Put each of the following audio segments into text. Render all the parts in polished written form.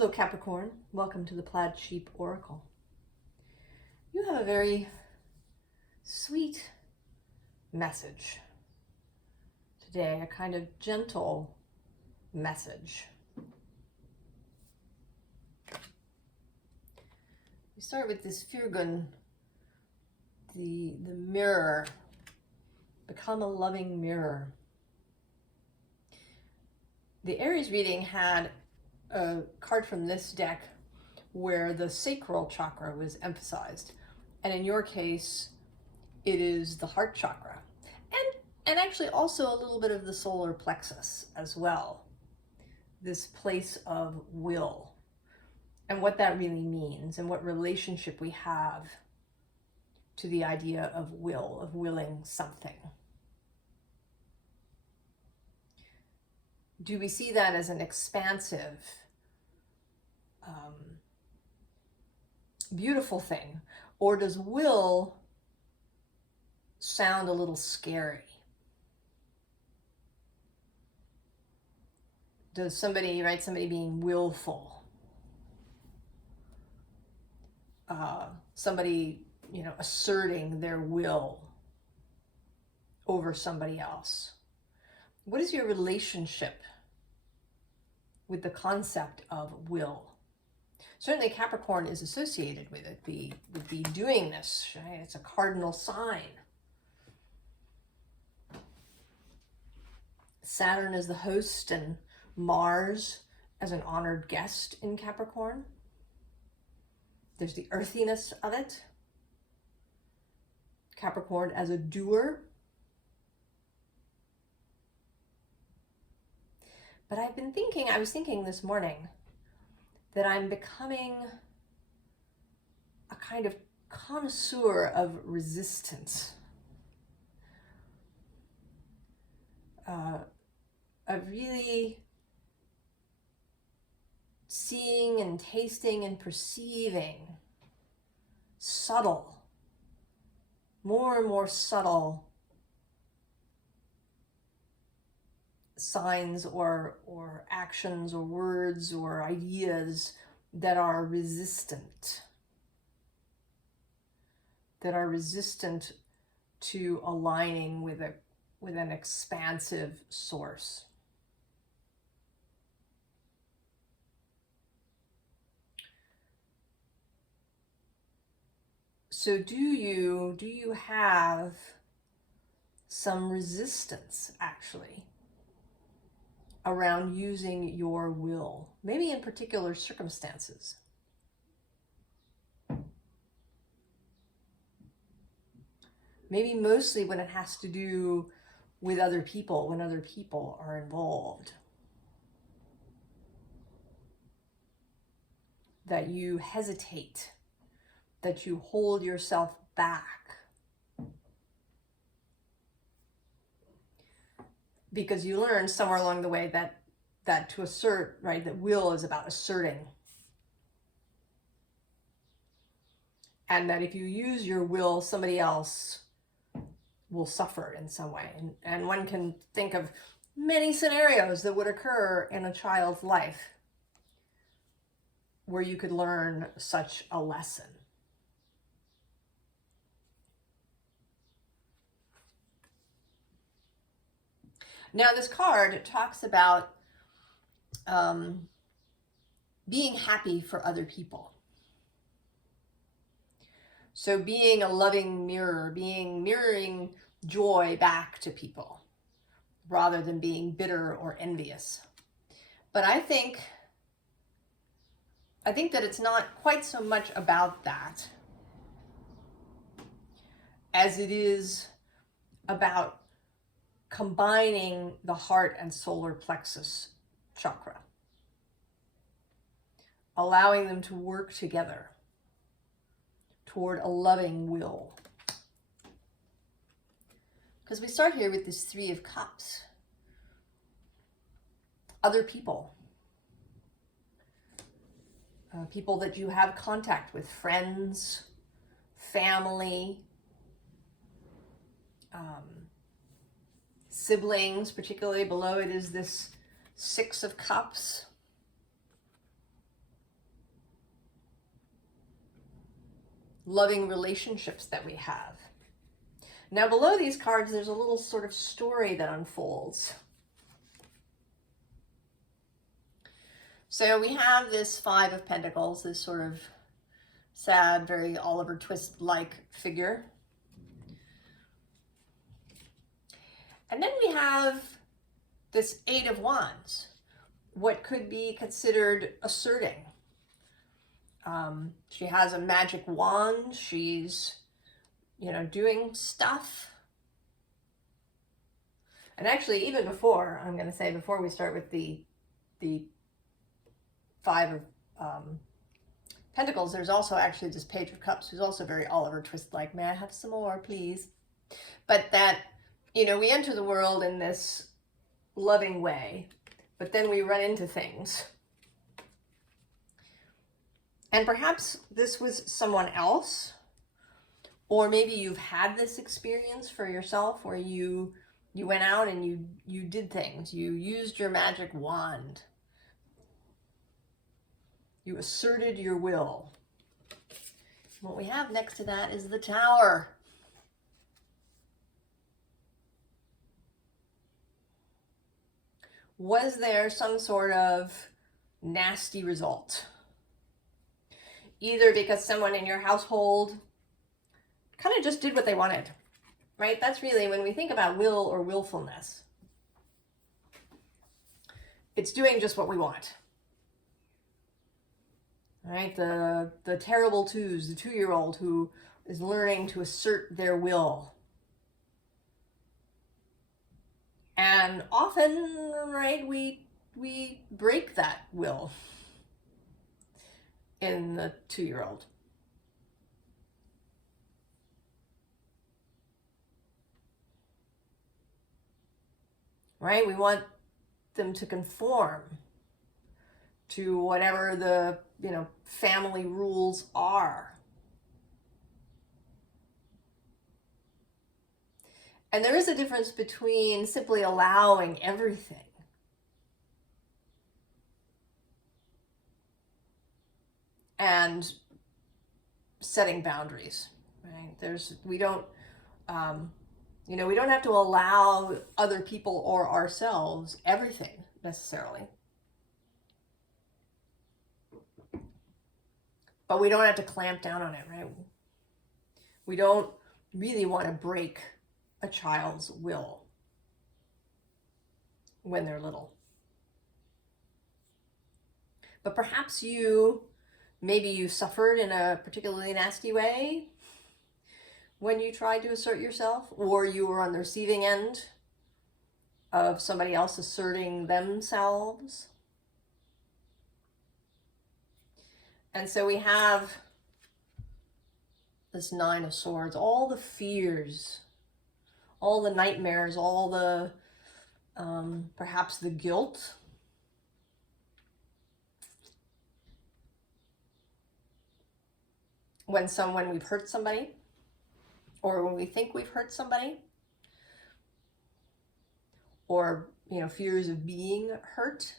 Hello Capricorn, welcome to the Plaid Sheep Oracle. You have a very sweet message today, a kind of gentle message. We start with this Furgun, the mirror. Become a loving mirror. The Aries reading had a card from this deck where the sacral chakra was emphasized, and in your case it is the heart chakra, and actually also a little bit of the solar plexus as well, this place of will and what that really means and what relationship we have to the idea of will, of willing something. Do we see that as an expansive, beautiful thing, or does will sound a little scary? Does somebody, right, somebody being willful, somebody, asserting their will over somebody else? What is your relationship with the concept of will? Certainly Capricorn is associated with it, with the doingness, right? It's a cardinal sign. Saturn is the host and Mars as an honored guest in Capricorn. There's the earthiness of it. Capricorn as a doer. But I was thinking this morning that I'm becoming a kind of connoisseur of resistance, of really seeing and tasting and perceiving subtle, more and more subtle signs or actions or words or ideas that are resistant to aligning with an expansive source. So do you have some resistance actually around using your will, maybe in particular circumstances? Maybe mostly when it has to do with other people, when other people are involved. That you hesitate, that you hold yourself back. Because you learn somewhere along the way that to assert, right, that will is about asserting. And that if you use your will, somebody else will suffer in some way. And one can think of many scenarios that would occur in a child's life where you could learn such a lesson. Now, this card talks about being happy for other people. So being a loving mirror, mirroring joy back to people, rather than being bitter or envious. But I think that it's not quite so much about that as it is about combining the heart and solar plexus chakra, allowing them to work together toward a loving will. Because we start here with this Three of Cups. Other people. People that you have contact with, friends, family, siblings, particularly below it is this Six of Cups. loving relationships that we have. Now below these cards, there's a little sort of story that unfolds. So we have this Five of Pentacles, this sort of sad, very Oliver Twist-like figure. And then we have this Eight of Wands, what could be considered asserting. She has a magic wand. She's, you know, doing stuff. And actually, even before, I'm going to say, before we start with the Five of Pentacles, there's also actually this Page of Cups, who's also very Oliver Twist-like. May I have some more, please? But that, you know, we enter the world in this loving way, but then we run into things. And perhaps this was someone else, or maybe you've had this experience for yourself where you went out and you did things. You used your magic wand. You asserted your will. What we have next to that is the Tower. Was there some sort of nasty result? Either because someone in your household kind of just did what they wanted, right? That's really, when we think about will or willfulness, it's doing just what we want. Right? The terrible twos, the 2-year-old who is learning to assert their will. And often, right, we break that will in the 2-year-old. Right? We want them to conform to whatever the, you know, family rules are. And there is a difference between simply allowing everything and setting boundaries, right? We don't, you know, we don't have to allow other people or ourselves everything necessarily. But we don't have to clamp down on it, right? We don't really want to break a child's will when they're little. But perhaps maybe you suffered in a particularly nasty way when you tried to assert yourself, or you were on the receiving end of somebody else asserting themselves. And so we have this Nine of Swords, all the fears, all the nightmares, all the, perhaps the guilt. When we've hurt somebody, or when we think we've hurt somebody, or, you know, fears of being hurt.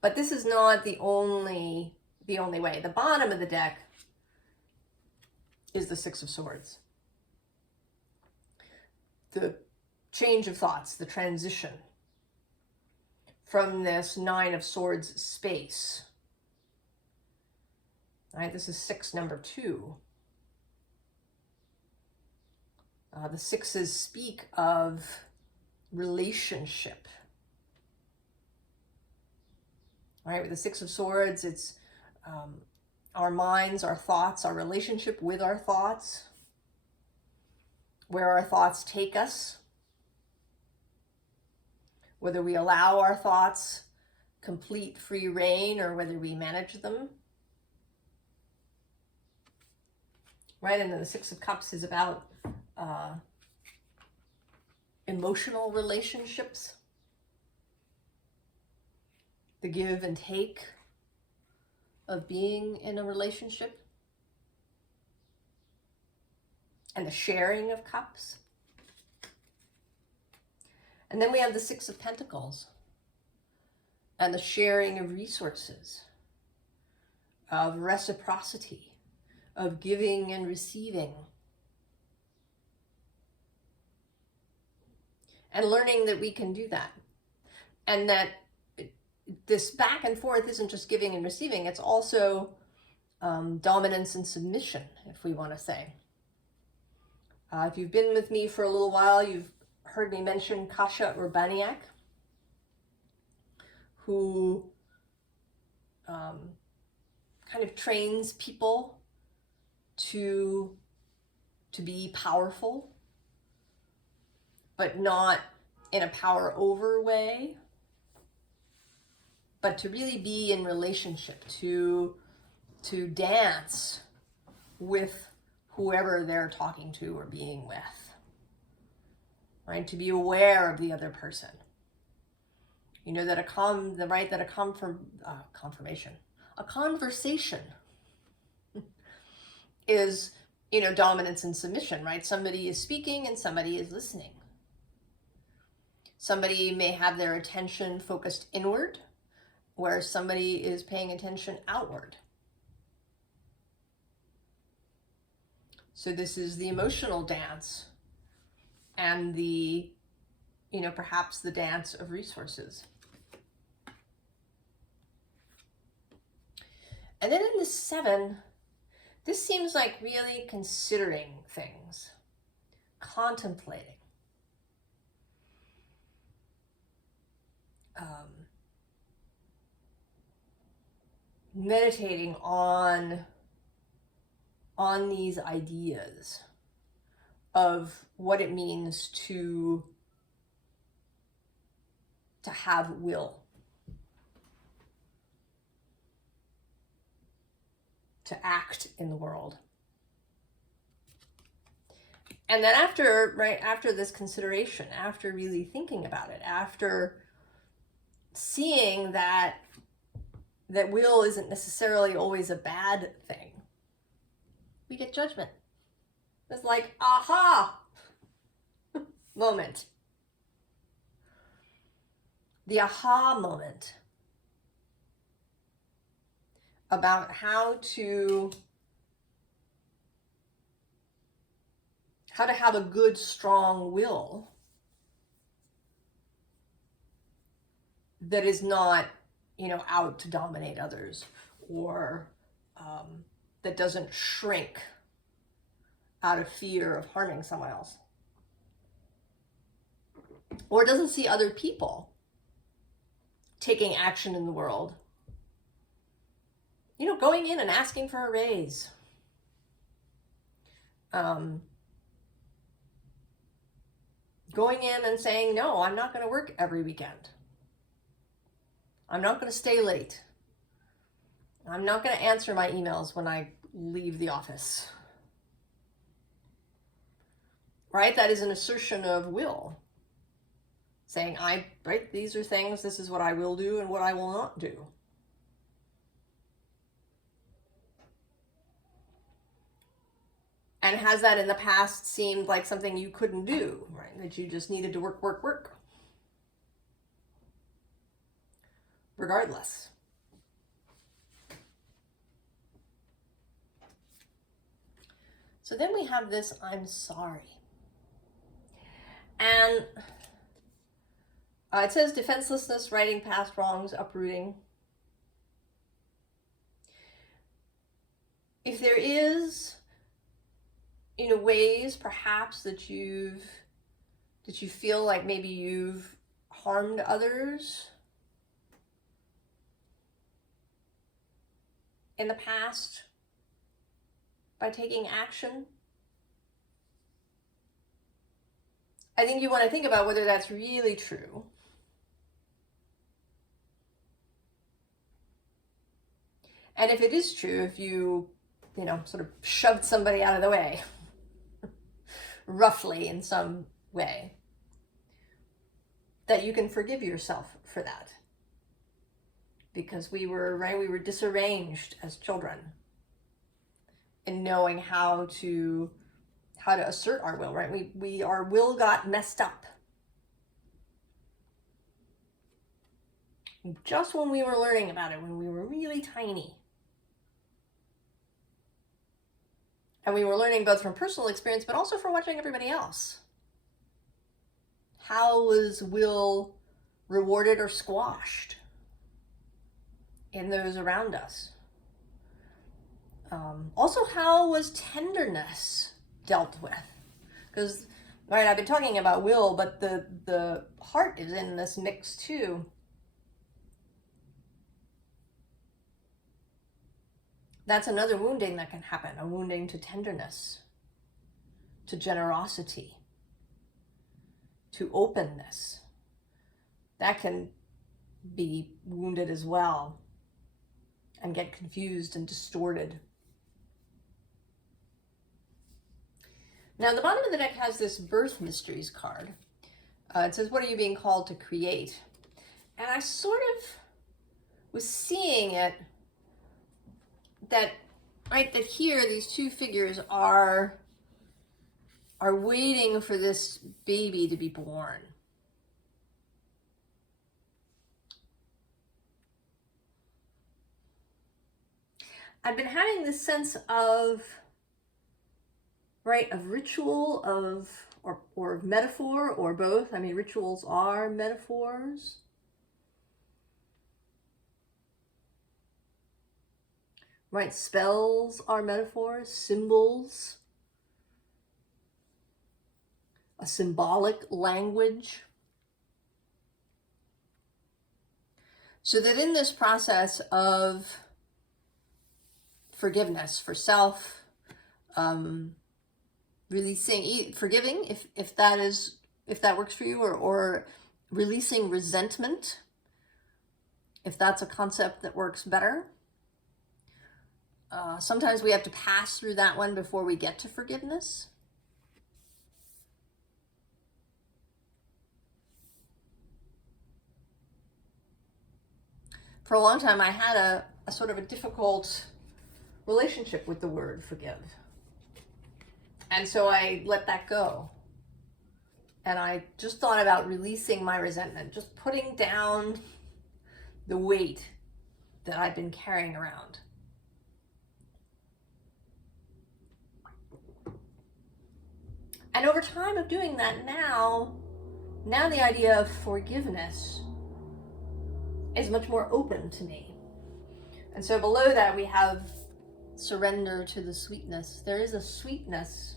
But this is not the only way. The bottom of the deck is the Six of Swords. The change of thoughts, the transition from this Nine of Swords space. All right, this is 6 number 2. The sixes speak of relationship. All right, with the Six of Swords, it's our minds, our thoughts, our relationship with our thoughts, where our thoughts take us, whether we allow our thoughts complete free reign or whether we manage them. Right, and then the Six of Cups is about emotional relationships, the give and take of being in a relationship, and the sharing of cups. And then we have the Six of Pentacles, and the sharing of resources, of reciprocity, of giving and receiving. And learning that we can do that. And that this back and forth isn't just giving and receiving, it's also dominance and submission, if we want to say. If you've been with me for a little while, you've heard me mention Kasia Urbaniak, who kind of trains people to be powerful, but not in a power over way, but to really be in relationship, to dance with whoever they're talking to or being with, right? To be aware of the other person. You know, that a conversation is, you know, dominance and submission, right? Somebody is speaking and somebody is listening. Somebody may have their attention focused inward, where somebody is paying attention outward. So this is the emotional dance and the, you know, perhaps the dance of resources. And then in the 7, this seems like really considering things, contemplating. Meditating on these ideas of what it means to have will, to act in the world. And then after this consideration, after really thinking about it, after seeing that will isn't necessarily always a bad thing, we get judgment. It's like, aha moment. The aha moment about how to have a good, strong will that is not, you know, out to dominate others, or that doesn't shrink out of fear of harming someone else, or doesn't see other people taking action in the world, you know, going in and asking for a raise, going in and saying, no, I'm not going to work every weekend. I'm not going to stay late. I'm not going to answer my emails when I leave the office. Right? That is an assertion of will. Saying, these are things, this is what I will do and what I will not do. And has that in the past seemed like something you couldn't do, right? That you just needed to work. Regardless. So then we have this, I'm sorry. And it says defenselessness, righting past wrongs, uprooting. If there is, you know, ways perhaps that you feel like maybe you've harmed others in the past by taking action, I think you want to think about whether that's really true. And if it is true, if you know, sort of shoved somebody out of the way, roughly in some way, that you can forgive yourself for that. Because we were disarranged as children in knowing how to assert our will, right? Our will got messed up just when we were learning about it, when we were really tiny. And we were learning both from personal experience, but also from watching everybody else. How was will rewarded or squashed in those around us? Also, how was tenderness dealt with? Because, right, I've been talking about will, but the heart is in this mix too. That's another wounding that can happen, a wounding to tenderness, to generosity, to openness. That can be wounded as well and get confused and distorted. Now, the bottom of the deck has this Birth Mysteries card. It says, what are you being called to create? And I sort of was seeing it that, right, that here these two figures are waiting for this baby to be born. I've been having this sense of, right, of ritual, or of metaphor, or both. I mean, rituals are metaphors. Right, spells are metaphors, symbols, a symbolic language. So that in this process of forgiveness for self, releasing, forgiving if that works for you, or releasing resentment, if that's a concept that works better. Sometimes we have to pass through that one before we get to forgiveness. For a long time, I had a sort of a difficult relationship with the word forgive. And so I let that go. And I just thought about releasing my resentment, just putting down the weight that I've been carrying around. And over time of doing that, now the idea of forgiveness is much more open to me. And so below that we have surrender to the sweetness. There is a sweetness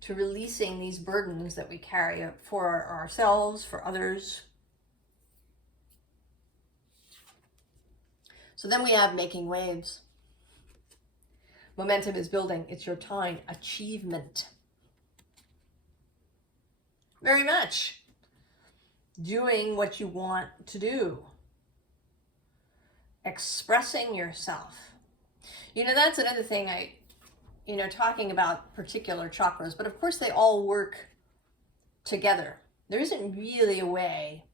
to releasing these burdens that we carry for ourselves, for others. So then we have making waves. Momentum is building. It's your time. Achievement. Very much. Doing what you want to do. Expressing yourself. That's another thing talking about particular chakras, but of course they all work together. There isn't really a way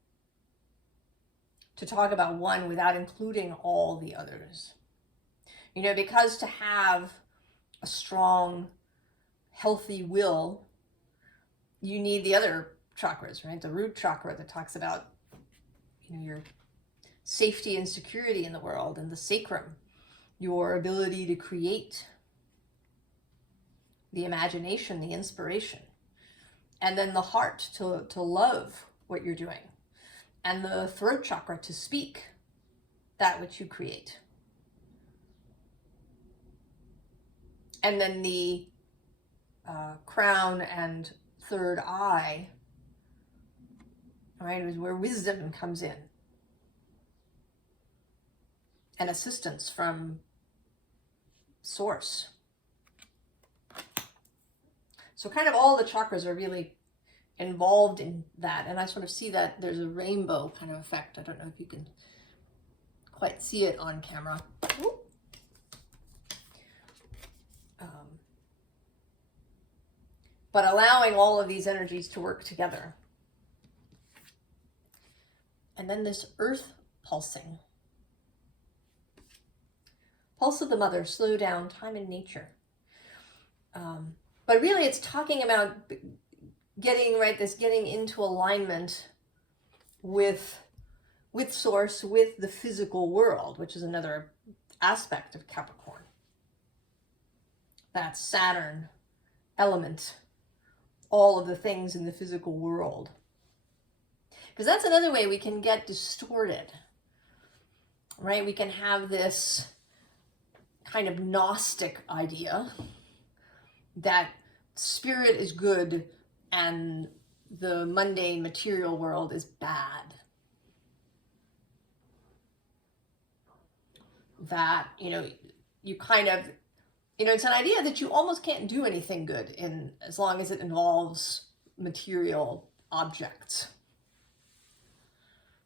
to talk about one without including all the others. Because to have a strong, healthy will, you need the other chakras, right? The root chakra that talks about, your safety and security in the world, and the sacrum, your ability to create, the imagination, the inspiration, and then the heart to love what you're doing, and the throat chakra to speak that which you create. And then the crown and third eye, right, is where wisdom comes in. And assistance from source. So kind of all the chakras are really involved in that. And I sort of see that there's a rainbow kind of effect. I don't know if you can quite see it on camera. But allowing all of these energies to work together. And then this earth pulsing. Pulse of the mother, slow down, time and nature. But really it's talking about getting into alignment with source, with the physical world, which is another aspect of Capricorn. That Saturn element, all of the things in the physical world. Because that's another way we can get distorted, right? We can have this kind of Gnostic idea that spirit is good and the mundane material world is bad. That, you kind of, it's an idea that you almost can't do anything good in as long as it involves material objects.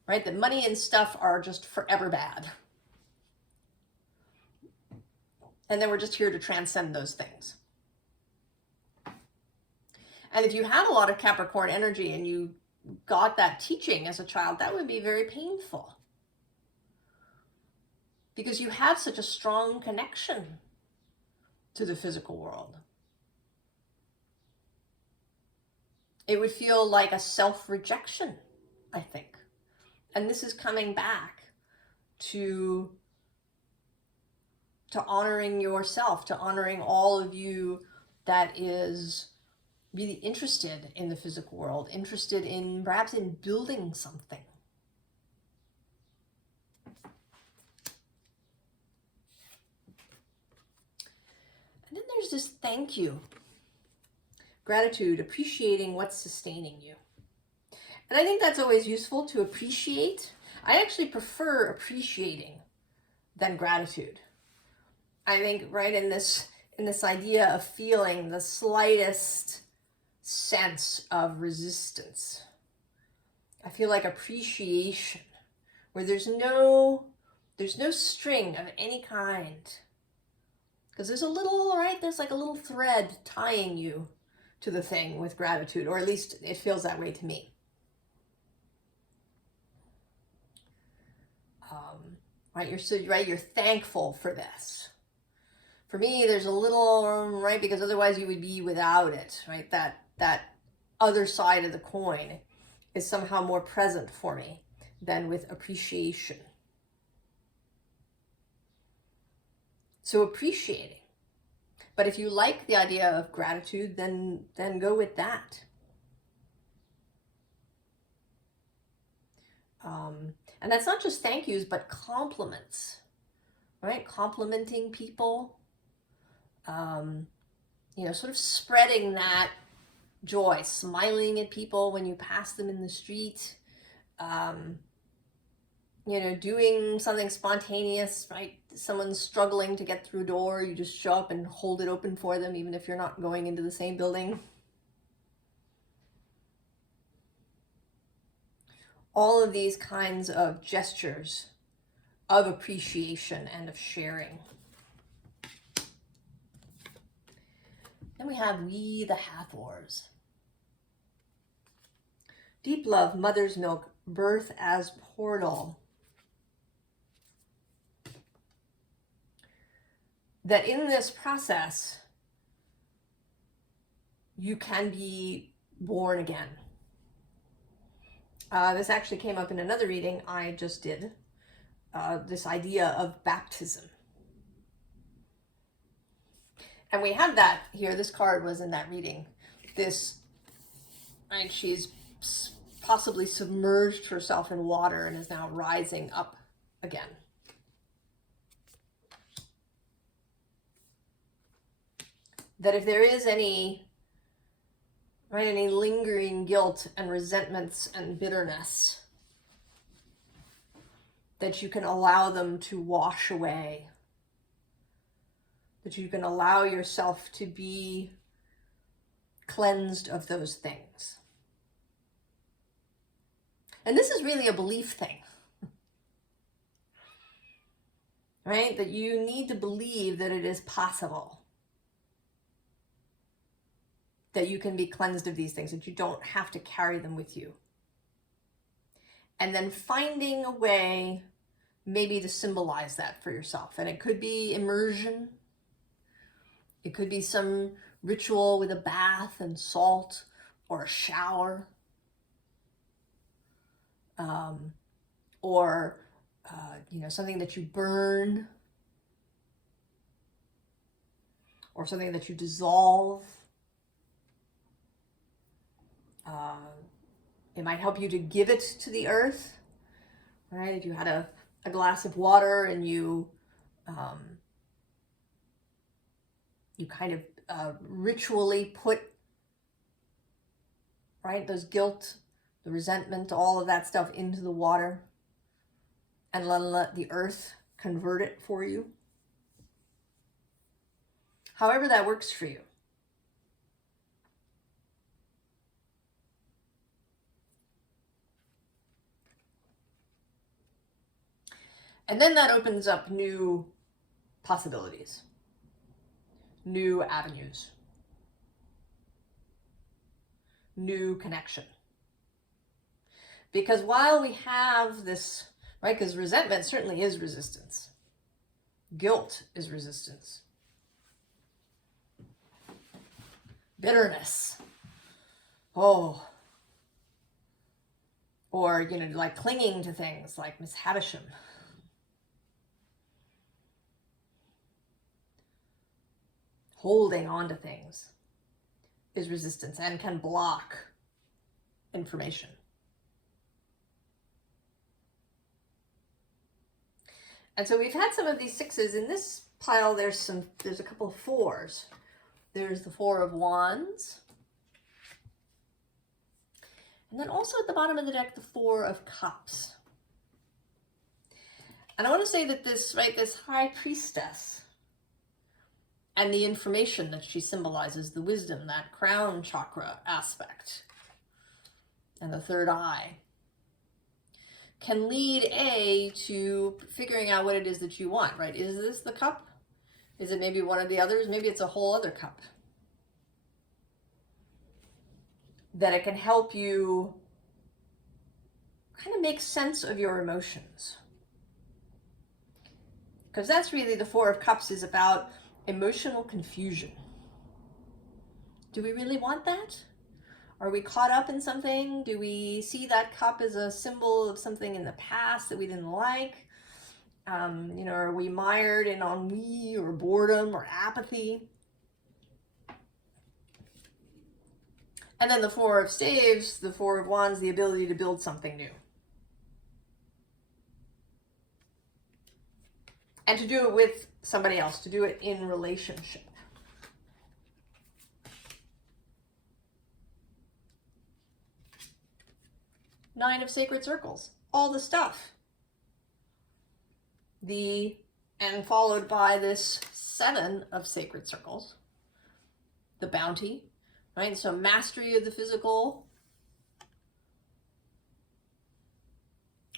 Right? That money and stuff are just forever bad. And then we're just here to transcend those things. And if you had a lot of Capricorn energy and you got that teaching as a child, that would be very painful. Because you have such a strong connection to the physical world. It would feel like a self-rejection, I think. And this is coming back to honoring yourself, to honoring all of you that is really interested in the physical world, interested in perhaps in building something. And then there's this thank you, gratitude, appreciating what's sustaining you. And I think that's always useful to appreciate. I actually prefer appreciating than gratitude. I think right in this idea of feeling the slightest sense of resistance, I feel like appreciation, where there's no string of any kind. Because there's like a little thread tying you to the thing with gratitude, or at least it feels that way to me. You're thankful for this. For me, there's a little, right, because otherwise you would be without it, right? That other side of the coin is somehow more present for me than with appreciation. So appreciating. But if you like the idea of gratitude, then go with that. And that's not just thank yous, but compliments, right? Complimenting people, sort of spreading that joy, smiling at people when you pass them in the street, doing something spontaneous, right? Someone's struggling to get through a door, you just show up and hold it open for them, even if you're not going into the same building. All of these kinds of gestures of appreciation and of sharing. Then we have We the Hathors. Deep love, mother's milk, birth as portal. That in this process, you can be born again. This actually came up in another reading I just did. This idea of baptism. And we have that here. This card was in that reading. She's possibly submerged herself in water and is now rising up again. That if there is any lingering guilt and resentments and bitterness, that you can allow them to wash away. That you can allow yourself to be cleansed of those things. And this is really a belief thing. Right? That you need to believe that it is possible. That you can be cleansed of these things, that you don't have to carry them with you. And then finding a way maybe to symbolize that for yourself. And it could be immersion. It could be some ritual with a bath and salt or a shower. or something that you burn, or something that you dissolve. It might help you to give it to the earth, right? If you had a glass of water and you kind of ritually put, right, those guilt, the resentment, all of that stuff into the water, and let the earth convert it for you. However that works for you. And then that opens up new possibilities, new avenues, new connection. Because while we have this, right, because resentment certainly is resistance. Guilt is resistance. Bitterness. Oh. Or, like clinging to things like Miss Havisham. Holding on to things is resistance and can block information. And so we've had some of these sixes. In this pile, there's a couple of fours. There's the Four of Wands. And then also at the bottom of the deck, the Four of Cups. And I want to say that this High Priestess and the information that she symbolizes, the wisdom, that crown chakra aspect, and the third eye, can lead to figuring out what it is that you want, right? Is this the cup? Is it maybe one of the others? Maybe it's a whole other cup. That it can help you kind of make sense of your emotions. Because that's really the Four of Cups is about emotional confusion. Do we really want that? Are we caught up in something? Do we see that cup as a symbol of something in the past that we didn't like? Are we mired in ennui or boredom or apathy? And then the Four of Staves, the Four of Wands, the ability to build something new. And to do it with somebody else, to do it in relationship. Nine of Sacred Circles, all the stuff. And followed by this Seven of Sacred Circles, the bounty, right? So mastery of the physical.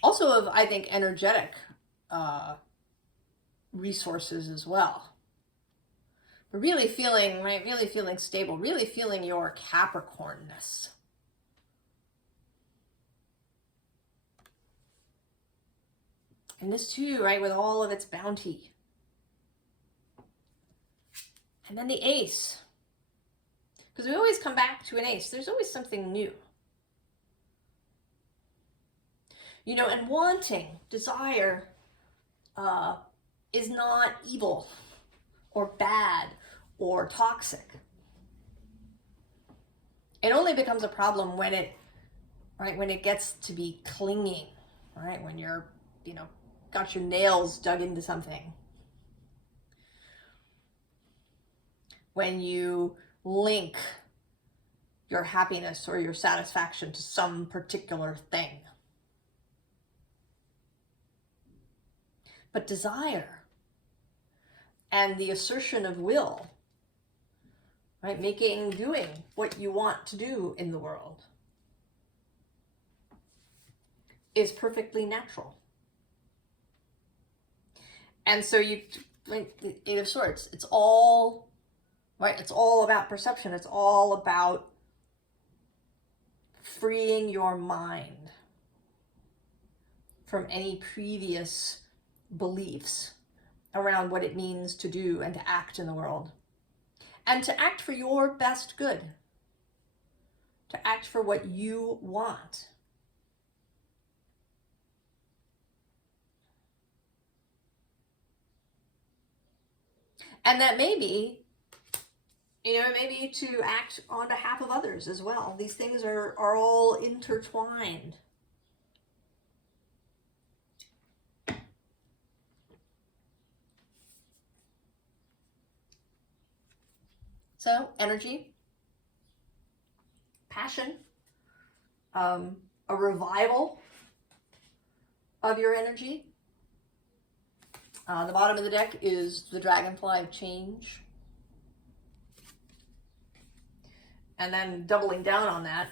Also of, I think, energetic resources as well. But really feeling, right? Really feeling stable, really feeling your Capricornness. And this too, right, with all of its bounty. And then the Ace. Because we always come back to an ace. There's always something new. And wanting, desire, is not evil or bad or toxic. It only becomes a problem when it gets to be clinging, right? When you're, got your nails dug into something. When you link your happiness or your satisfaction to some particular thing. But desire and the assertion of will, right? Doing what you want to do in the world is perfectly natural. And so like the Eight of Swords, it's all, right? It's all about perception. It's all about freeing your mind from any previous beliefs around what it means to do and to act in the world. And to act for your best good. To act for what you want. And that maybe, you know, maybe to act on behalf of others as well. These things are all intertwined. So, energy, passion, a revival of your energy. The bottom of the deck is the Dragonfly of Change. And then doubling down on that,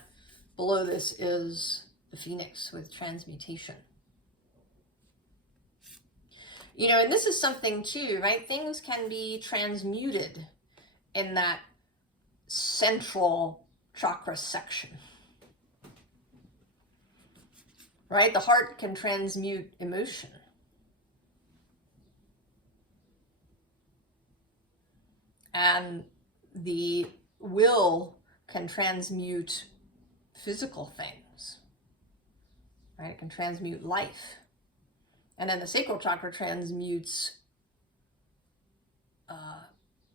below this is the Phoenix with transmutation. You know, and this is something too, right? Things can be transmuted in that central chakra section. Right? The heart can transmute emotion. And the will can transmute physical things. Right? It can transmute life. And then the sacral chakra transmutes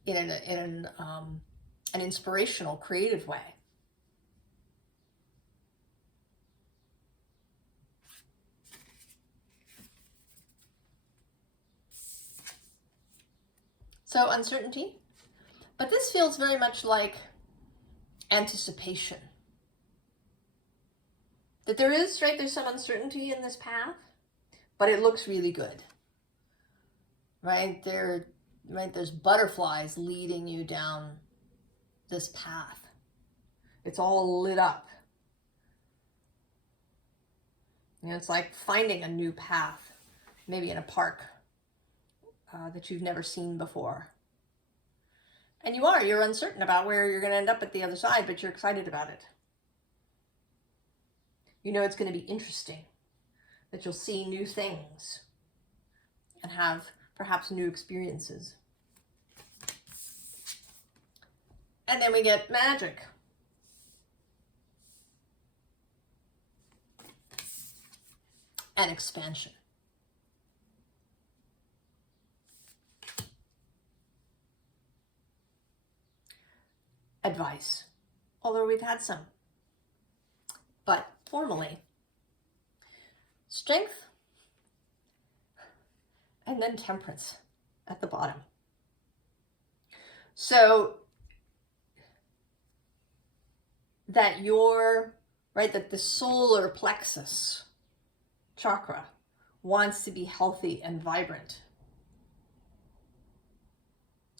in an inspirational, creative way. So uncertainty, but this feels very much like anticipation. That there is, right, there's some uncertainty in this path, but it looks really good. Right? There's butterflies leading you down this path. It's all lit up. You know, it's like finding a new path, maybe in a park that you've never seen before. And you're uncertain about where you're going to end up at the other side, but you're excited about it. You know it's going to be interesting, that you'll see new things and have perhaps new experiences. And then we get magic. And expansion. Advice, although we've had some. But formally, strength, and then temperance at the bottom. So that that the solar plexus chakra wants to be healthy and vibrant.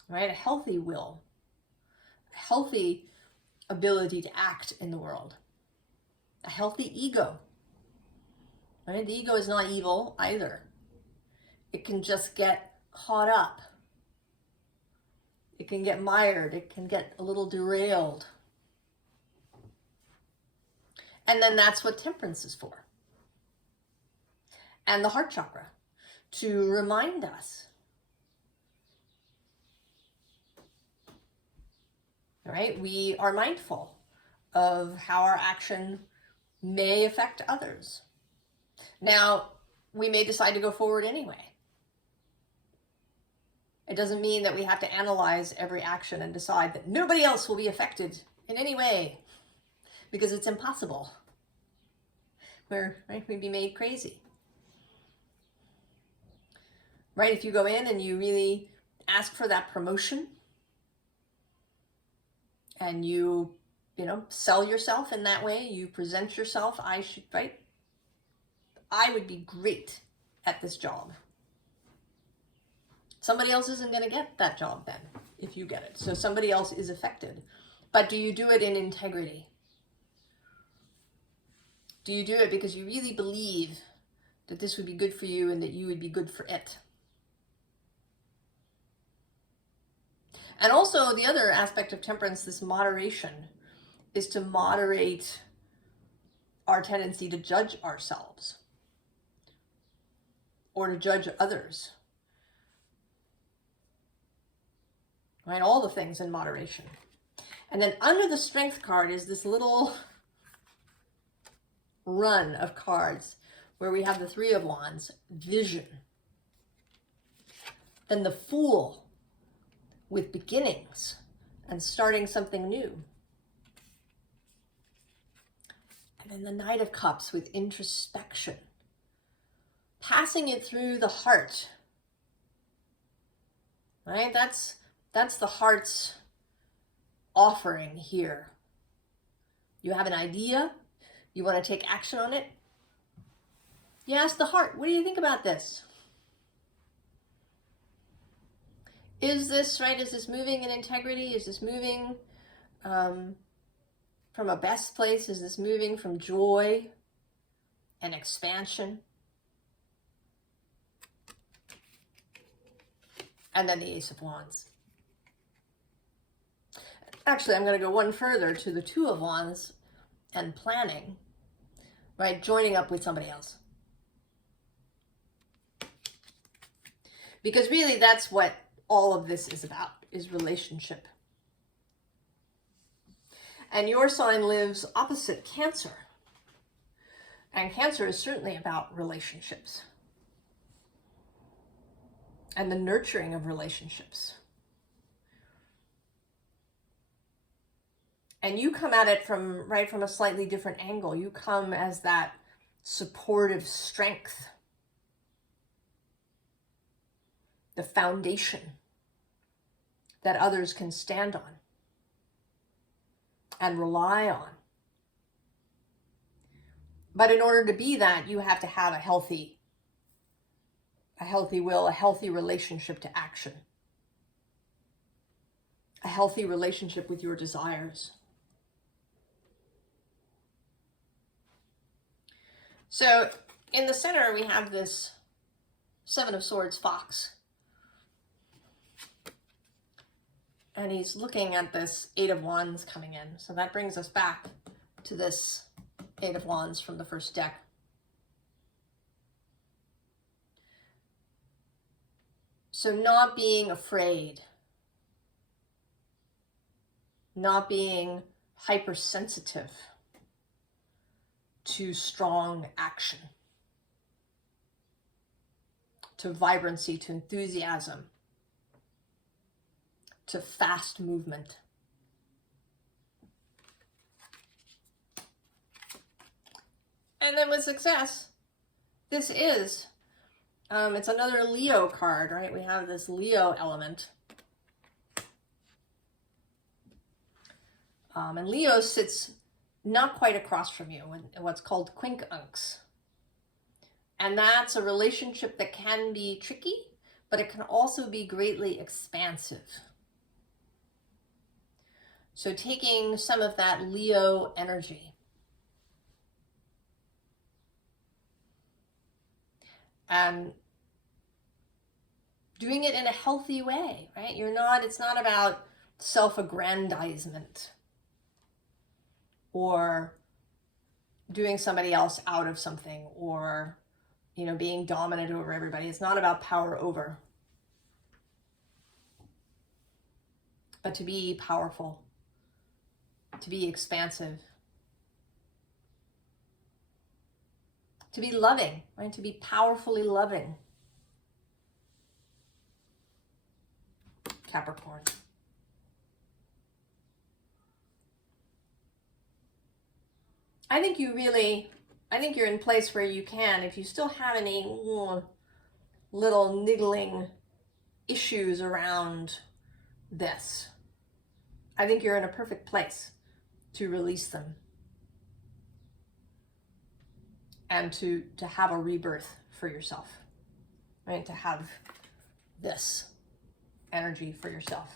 Right? A healthy will, a healthy ability to act in the world, a healthy ego. Right? The ego is not evil either. It can just get caught up. It can get mired. It can get a little derailed. And then that's what temperance is for. And the heart chakra, to remind us. Right? We are mindful of how our action may affect others. Now, we may decide to go forward anyway. It doesn't mean that we have to analyze every action and decide that nobody else will be affected in any way, because it's impossible. We'd be made crazy. Right? If you go in and you really ask for that promotion and you sell yourself in that way, you present yourself, I would be great at this job. Somebody else isn't going to get that job then, if you get it. So somebody else is affected. But do you do it in integrity? Do you do it because you really believe that this would be good for you and that you would be good for it? And also the other aspect of temperance, this moderation, is to moderate our tendency to judge ourselves or to judge others. Right? All the things in moderation. And then under the strength card is this little run of cards where we have the Three of Wands, vision. Then the Fool, with beginnings and starting something new. And then the Knight of Cups with introspection, passing it through the heart, right? That's the heart's offering here. You have an idea, you want to take action on it. You ask the heart, what do you think about this? Is this right? Is this moving in integrity? Is this moving from a best place? Is this moving from joy and expansion? And then the Ace of Wands. Actually, I'm going to go one further to the Two of Wands and planning, right? Joining up with somebody else. Because really that's what all of this is about, is relationship. And your sign lives opposite Cancer. And Cancer is certainly about relationships and the nurturing of relationships. And you come at it from a slightly different angle. You come as that supportive strength, the foundation that others can stand on and rely on. But in order to be that, you have to have a healthy will, a healthy relationship to action, a healthy relationship with your desires. So in the center, we have this Seven of Swords fox. And he's looking at this Eight of Wands coming in. So that brings us back to this Eight of Wands from the first deck. So not being afraid, not being hypersensitive to strong action, to vibrancy, to enthusiasm, to fast movement. And then with success, this is, it's another Leo card, right? We have this Leo element. And Leo sits not quite across from you in what's called quincunx. And that's a relationship that can be tricky, but it can also be greatly expansive. So taking some of that Leo energy and doing it in a healthy way, right? It's not about self-aggrandizement or doing somebody else out of something, or, being dominant over everybody. It's not about power over, but to be powerful, to be expansive, to be loving, right? To be powerfully loving. Capricorn. I think you're in place where you can, if you still have any little niggling issues around this, I think you're in a perfect place to release them and to have a rebirth for yourself, right? To have this energy for yourself.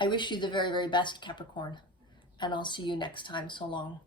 I wish you the very, very best, Capricorn, and I'll see you next time. So long.